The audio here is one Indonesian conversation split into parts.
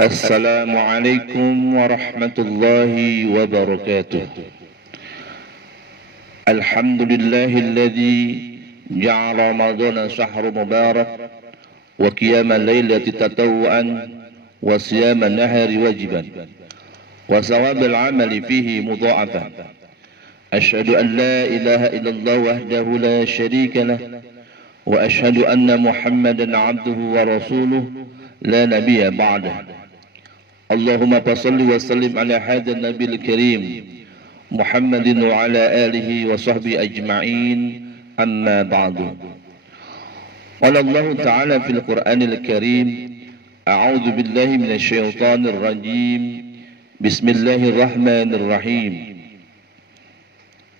السلام عليكم ورحمة الله وبركاته. الحمد لله الذي جعل رمضان شهر مبارك وقيام الليلة تطوعا وصيام النهار واجبا وثواب العمل فيه مضاعفا. أشهد أن لا إله إلا الله وحده لا شريك له وأشهد أن محمدا عبده ورسوله لا نبي بعده. اللهم صل وسلم على هذا النبي الكريم محمد وعلى آله وصحبه أجمعين. أما بعد. قال الله تعالى في القرآن الكريم: أعوذ بالله من الشيطان الرجيم. بسم الله الرحمن الرحيم.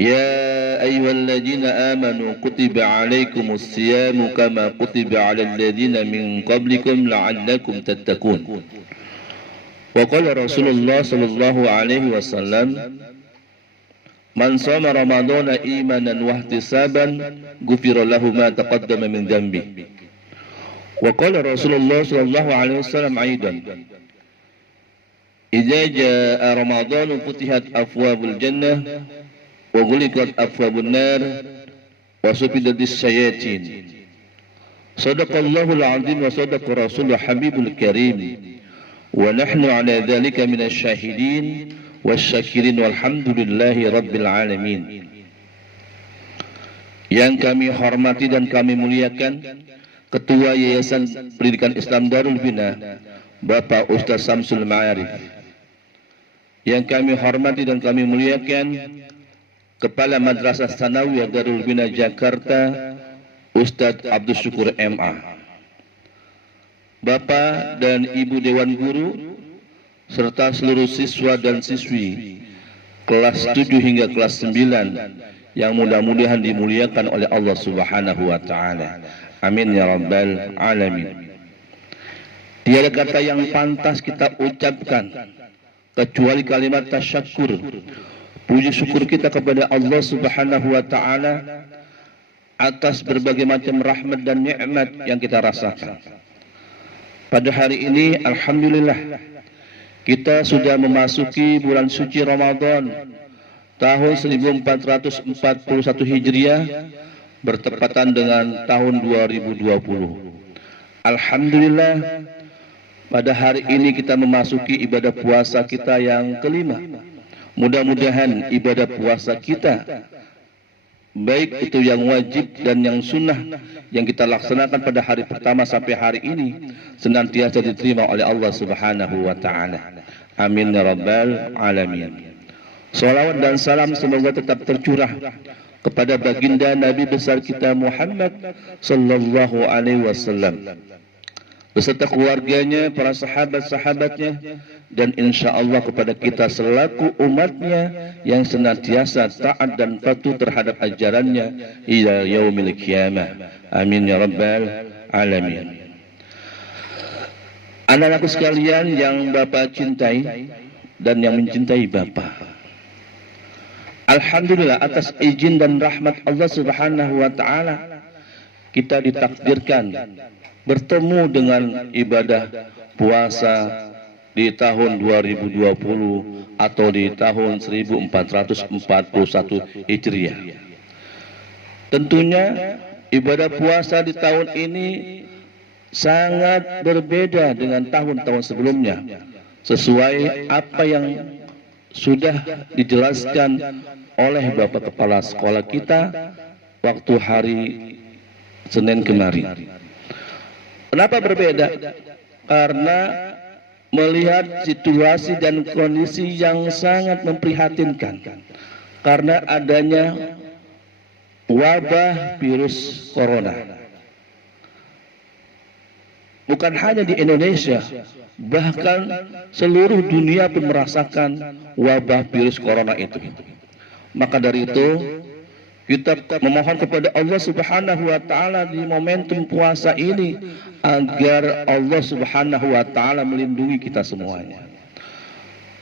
يا أيها الذين آمنوا كتب عليكم الصيام كما كتب على الذين من قبلكم لعلكم تتقون. وقال رسول الله صلى الله عليه وسلم: من صام رمضان إيمانا واحتسابا غفر له ما تقدم من ذنبه. وقال رسول الله صلى الله عليه وسلم أيضا: إذا جاء رمضان فتحت أبواب الجنة وغلقت أبواب النار وسفدت الشياطين. صدق الله العظيم وصدق رسول حبيب الكريم ونحن على ذلك من الشاهدين والشاكرين والحمد لله رب العالمين. Yang kami hormati dan kami muliakan Ketua Yayasan Pendidikan Islam Darul Bina Bapak Ustaz Samsul Ma'arif. Yang kami hormati dan kami muliakan Kepala Madrasah Tsanawiyah Darul Bina Jakarta Ustaz Abdul Syukur MA, Bapak dan Ibu Dewan Guru serta seluruh siswa dan siswi kelas 7 hingga kelas 9 yang mudah-mudahan dimuliakan oleh Allah Subhanahu wa taala. Amin ya rabbal alamin. Tiada kata yang pantas kita ucapkan kecuali kalimat tasyakkur. Puji syukur kita kepada Allah Subhanahu wa taala atas berbagai macam rahmat dan nikmat yang kita rasakan. Pada hari ini alhamdulillah kita sudah memasuki bulan suci Ramadan tahun 1441 Hijriah bertepatan dengan tahun 2020. Alhamdulillah pada hari ini kita memasuki ibadah puasa kita yang kelima. Mudah-mudahan ibadah puasa kita baik itu yang wajib dan yang sunnah yang kita laksanakan pada hari pertama sampai hari ini senantiasa diterima oleh Allah Subhanahu wa taala. Amin ya rabbal alamin. Salawat dan salam semoga tetap tercurah kepada baginda Nabi besar kita Muhammad sallallahu alaihi wasallam beserta keluarganya, para sahabat-sahabatnya, dan insya Allah kepada kita selaku umatnya yang senantiasa taat dan patuh terhadap ajarannya ila yaumil qiyamah. Amin ya rabbal alamin. Anak-anakku sekalian yang Bapak cintai dan yang mencintai Bapak, alhamdulillah atas izin dan rahmat Allah Subhanahu wa taala kita ditakdirkan bertemu dengan ibadah puasa di tahun 2020 atau di tahun 1441 Hijriah. Tentunya ibadah puasa di tahun ini sangat berbeda dengan tahun-tahun sebelumnya sesuai apa yang sudah dijelaskan oleh Bapak Kepala Sekolah kita waktu hari Senin kemarin. Kenapa berbeda? Karena melihat situasi dan kondisi yang sangat memprihatinkan karena adanya wabah virus corona. Bukan hanya di Indonesia, bahkan seluruh dunia pun merasakan wabah virus corona itu. Maka dari itu kita memohon kepada Allah Subhanahu wa taala di momentum puasa ini agar Allah Subhanahu wa taala melindungi kita semuanya.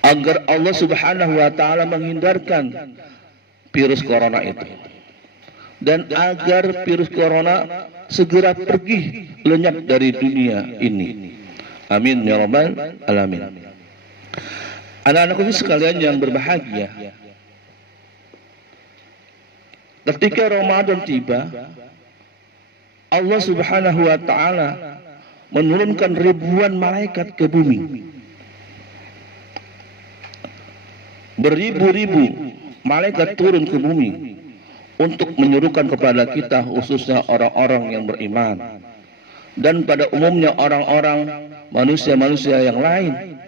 Agar Allah Subhanahu wa taala menghindarkan virus corona itu. Dan agar virus corona segera pergi lenyap dari dunia ini. Amin ya rabbal alamin. Anak-anakku sekalian yang berbahagia, ketika Ramadan tiba, Allah Subhanahu wa taala menurunkan ribuan malaikat ke bumi. Beribu-ribu malaikat turun ke bumi untuk menyuruhkan kepada kita, khususnya orang-orang yang beriman, dan pada umumnya orang-orang manusia-manusia yang lain.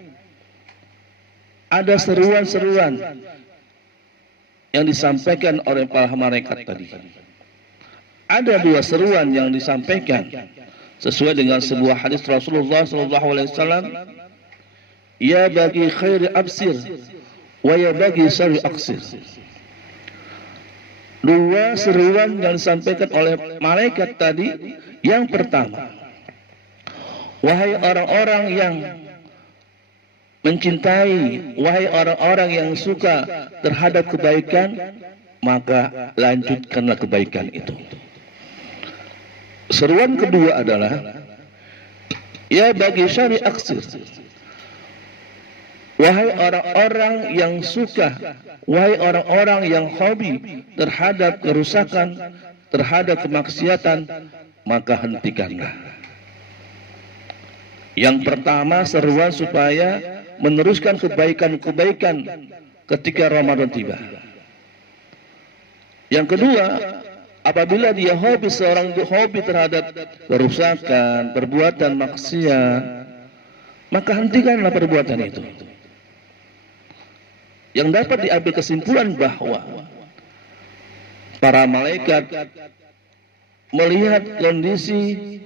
Ada seruan-seruan yang disampaikan oleh para malaikat tadi. Ada dua seruan yang disampaikan sesuai dengan sebuah hadis Rasulullah SAW. Ya bagi khairi absir, wa ya bagi syarri aksir. Dua seruan yang disampaikan oleh malaikat tadi. Yang pertama, wahai orang-orang yang mencintai, wahai orang-orang yang suka terhadap kebaikan, maka lanjutkanlah kebaikan itu. Seruan kedua adalah, ya bagi syarri aksir, wahai orang-orang yang suka, wahai orang-orang yang hobi terhadap kerusakan, terhadap kemaksiatan, maka hentikanlah. Yang pertama seruan supaya meneruskan kebaikan-kebaikan ketika Ramadan tiba. Yang kedua, apabila dia seorang hobi terhadap kerusakan, perbuatan maksiat, maka hentikanlah perbuatan itu. Yang dapat diambil kesimpulan bahwa para malaikat melihat kondisi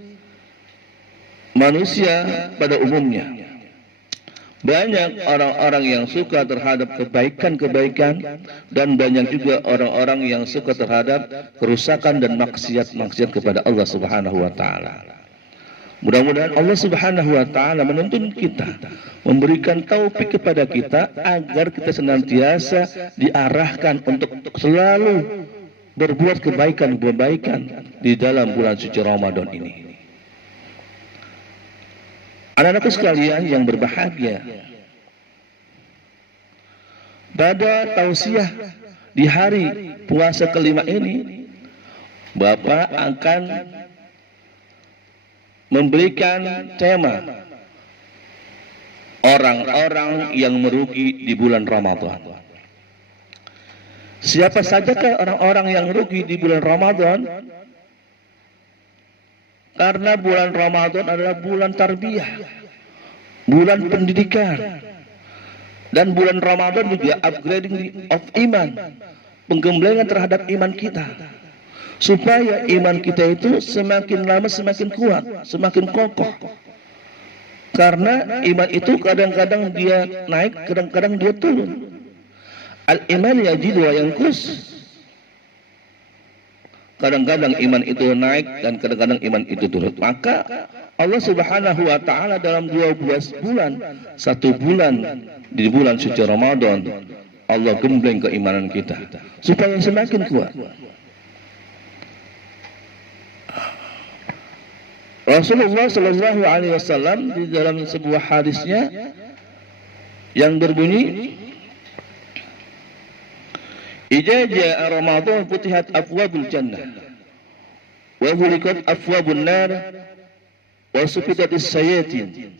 manusia pada umumnya. Banyak orang-orang yang suka terhadap kebaikan-kebaikan, dan banyak juga orang-orang yang suka terhadap kerusakan dan maksiat-maksiat kepada Allah Subhanahu wa taala. Mudah-mudahan Allah Subhanahu wa taala menuntun kita, memberikan taufik kepada kita agar kita senantiasa diarahkan untuk selalu berbuat kebaikan-kebaikan di dalam bulan suci Ramadan ini. Anak-anakku sekalian yang berbahagia, pada tausiah di hari puasa kelima ini, Bapak akan memberikan tema orang-orang yang merugi di bulan Ramadan. Siapa sajakah orang-orang yang rugi di bulan Ramadan? Karena bulan Ramadan adalah bulan tarbiyah, bulan pendidikan. Dan bulan Ramadan juga upgrading of iman, penggemblengan terhadap iman kita. Supaya iman kita itu semakin lama semakin kuat, semakin kokoh. Karena iman itu kadang-kadang dia naik, kadang-kadang dia turun. Al-iman yazidu wa yanqus. Kadang-kadang iman itu naik dan kadang-kadang iman itu turun. Maka Allah Subhanahu wa taala dalam 12 bulan, 1 bulan di bulan suci Ramadan, Allah gembleng keimanan kita supaya semakin kuat. Rasulullah sallallahu alaihi wasallam di dalam sebuah hadisnya yang berbunyi, "Idza jaa Ramadan futihat abwabul jannah wa ghuliqat abwabun nar wa sufidatis sayatin."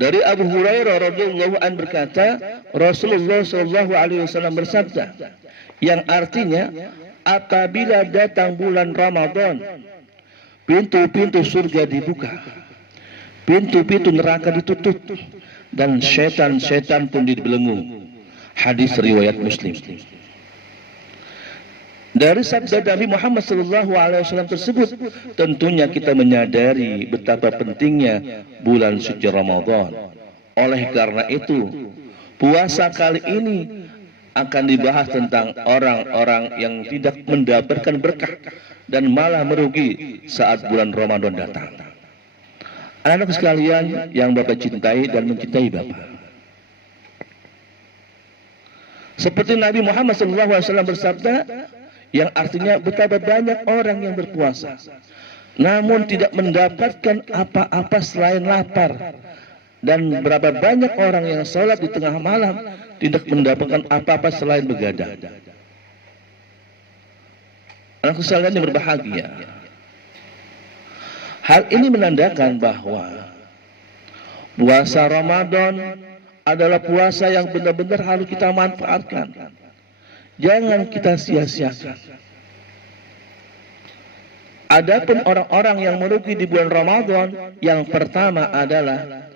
Dari Abu Hurairah radhiyallahu an berkata, Rasulullah sallallahu alaihi wasallam bersabda, yang artinya apabila datang bulan Ramadan, pintu-pintu surga dibuka, pintu-pintu neraka ditutup, dan setan-setan pun dibelenggu. Hadis riwayat Muslim. Dari sabda Nabi Muhammad SAW tersebut, tentunya kita menyadari betapa pentingnya bulan suci Ramadan. Oleh karena itu, puasa kali ini akan dibahas tentang orang-orang yang tidak mendapatkan berkah dan malah merugi saat bulan Ramadan datang. Anak-anak sekalian yang Bapak cintai dan mencintai Bapak, seperti Nabi Muhammad SAW bersabda, yang artinya betapa banyak orang yang berpuasa, namun tidak mendapatkan apa-apa selain lapar. Dan berapa banyak orang yang sholat di tengah malam tidak mendapatkan apa-apa selain begadang. Anakku sekalian yang berbahagia, hal ini menandakan bahwa puasa Ramadan adalah puasa yang benar-benar harus kita manfaatkan. Jangan kita sia-siakan. Adapun orang-orang yang merugi di bulan Ramadan, yang pertama adalah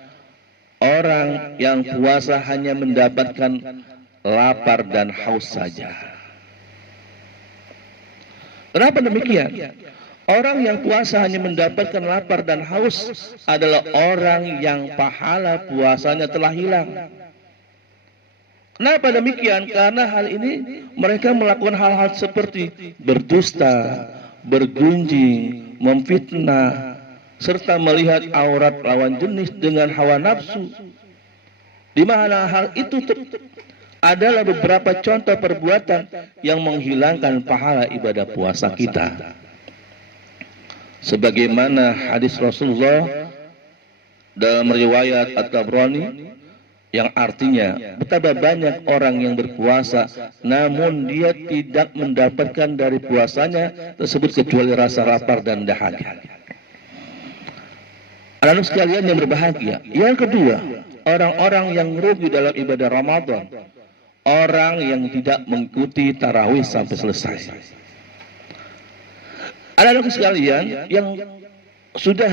orang yang puasa hanya mendapatkan lapar dan haus saja. Kenapa demikian? Orang yang puasa hanya mendapatkan lapar dan haus adalah orang yang pahala puasanya telah hilang. Kenapa demikian? Karena hal ini mereka melakukan hal-hal seperti berdusta, bergunjing, memfitnah, serta melihat aurat lawan jenis dengan hawa nafsu. Di mana hal itu adalah beberapa contoh perbuatan yang menghilangkan pahala ibadah puasa kita. Sebagaimana hadis Rasulullah dalam riwayat At-Tabrani yang artinya betapa banyak orang yang berpuasa namun dia tidak mendapatkan dari puasanya tersebut kecuali rasa lapar dan dahaga. Anak sekalian yang berbahagia, yang kedua, orang-orang yang rugi dalam ibadah Ramadan, orang yang tidak mengikuti tarawih sampai selesai. Anak-anak sekalian yang sudah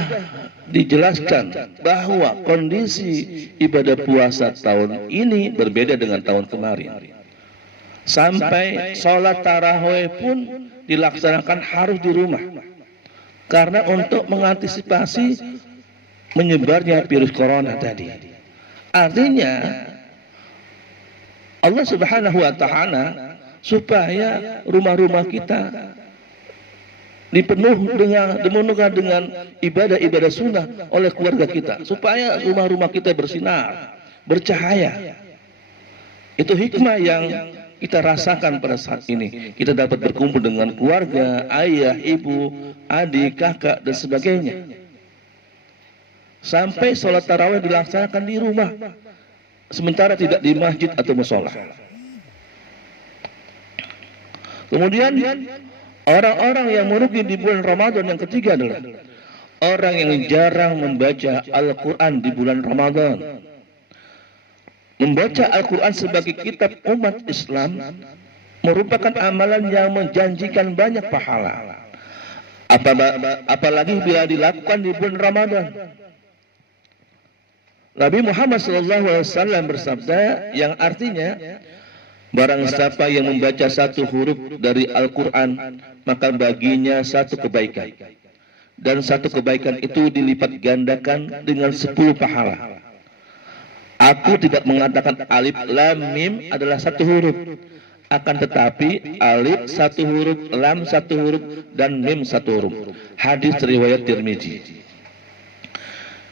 dijelaskan bahwa kondisi ibadah puasa tahun ini berbeda dengan tahun kemarin. Sampai sholat tarawih pun dilaksanakan harus di rumah. Karena untuk mengantisipasi menyebarnya virus corona tadi. Artinya Allah Subhanahu wa taala supaya rumah-rumah kita dipenuhi dengan ibadah-ibadah sunnah oleh keluarga kita, supaya rumah-rumah kita bersinar, bercahaya. Itu hikmah yang kita rasakan pada saat ini. Kita dapat berkumpul dengan keluarga, ayah, ibu, adik, kakak, dan sebagainya. Sampai sholat tarawih dilaksanakan di rumah, sementara tidak di masjid atau mushola. Kemudian orang-orang yang merugi di bulan Ramadan yang ketiga adalah orang yang jarang membaca Al-Quran di bulan Ramadan. Membaca Al-Quran sebagai kitab umat Islam merupakan amalan yang menjanjikan banyak pahala. Apalagi bila dilakukan di bulan Ramadan. Nabi Muhammad SAW bersabda yang artinya, barang siapa yang membaca satu huruf dari Al-Quran, maka baginya satu kebaikan. Dan satu kebaikan itu dilipat gandakan dengan 10 pahala. Aku tidak mengatakan alif lam mim adalah satu huruf. Akan tetapi alif satu huruf, lam satu huruf, dan mim satu huruf. Hadis riwayat Tirmizi.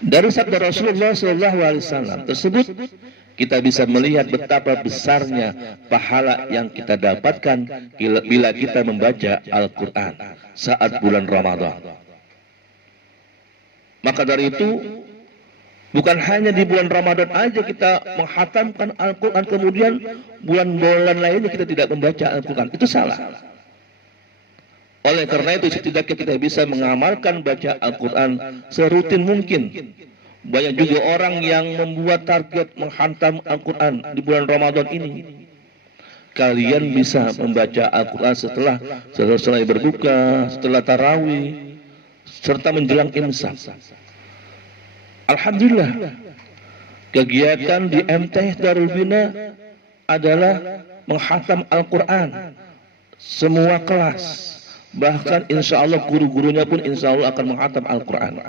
Dari sabda Rasulullah SAW tersebut, kita bisa melihat betapa besarnya pahala yang kita dapatkan bila kita membaca Al-Quran saat bulan Ramadan. Maka dari itu, bukan hanya di bulan Ramadan aja kita menghatamkan Al-Quran, kemudian bulan-bulan lainnya kita tidak membaca Al-Quran. Itu salah. Oleh karena itu, setidaknya kita bisa mengamalkan baca Al-Quran serutin mungkin. Banyak juga orang yang membuat target menghantam Al-Quran di bulan Ramadan ini. Kalian bisa membaca Al-Quran setelah selesai berbuka, setelah tarawih, serta menjelang imsak. Alhamdulillah, kegiatan di MTH Darul Bina adalah menghatam Al-Quran. Semua kelas. Bahkan insya Allah guru-gurunya pun insya Allah akan menghatam Al-Quran.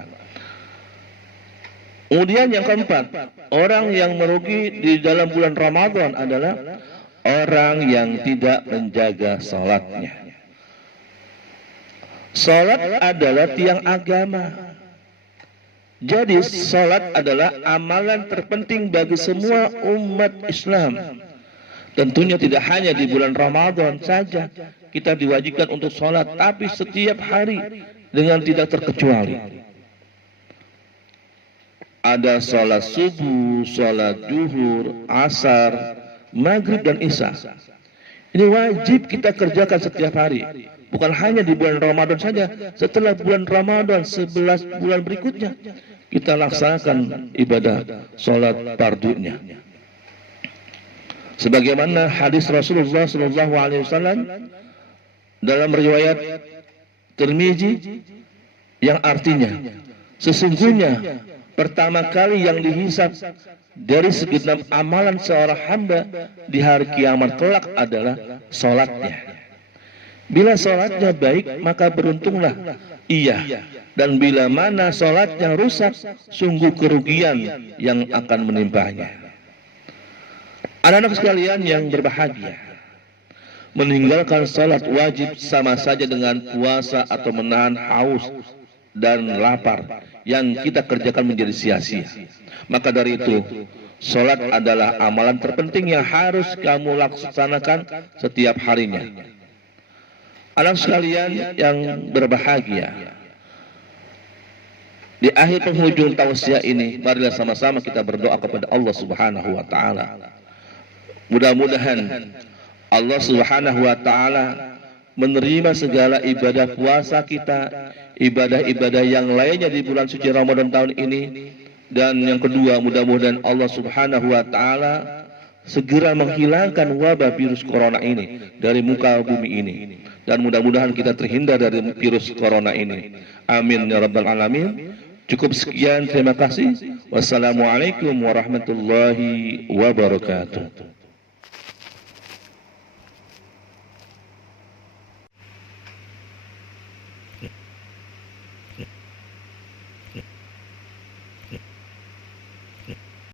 Kemudian yang keempat, orang yang merugi di dalam bulan Ramadan adalah orang yang tidak menjaga salatnya. Salat adalah tiang agama. Jadi salat adalah amalan terpenting bagi semua umat Islam. Tentunya tidak hanya di bulan Ramadan saja kita diwajibkan untuk sholat, tapi setiap hari dengan tidak terkecuali. Ada sholat subuh, sholat zuhur, asar, maghrib dan isya. Ini wajib kita kerjakan setiap hari. Bukan hanya di bulan Ramadan saja. Setelah bulan Ramadan 11 bulan berikutnya kita laksanakan ibadah sholat fardunya. Sebagaimana hadis Rasulullah SAW dalam riwayat Tirmizi yang artinya, sesungguhnya pertama kali yang dihisab dari segenap amalan seorang hamba di hari kiamat kelak adalah sholatnya. Bila sholatnya baik, maka beruntunglah ia. Dan bila mana sholatnya rusak, sungguh kerugian yang akan menimpanya. Anak-anak sekalian yang berbahagia, meninggalkan sholat wajib sama saja dengan puasa atau menahan haus dan lapar yang kita kerjakan menjadi sia-sia. Maka dari itu, sholat adalah amalan terpenting yang harus kamu laksanakan setiap harinya. Anak sekalian yang berbahagia, di akhir penghujung tausiah ini, marilah sama-sama kita berdoa kepada Allah Subhanahu wa taala. Mudah-mudahan Allah Subhanahu wa taala menerima segala ibadah puasa kita, ibadah-ibadah yang lainnya di bulan suci Ramadan tahun ini. Dan yang kedua, mudah-mudahan Allah Subhanahu wa taala segera menghilangkan wabah virus corona ini dari muka bumi ini. Dan mudah-mudahan kita terhindar dari virus corona ini. Amin ya rabbal alamin. Cukup sekian, terima kasih. Wassalamualaikum warahmatullahi wabarakatuh.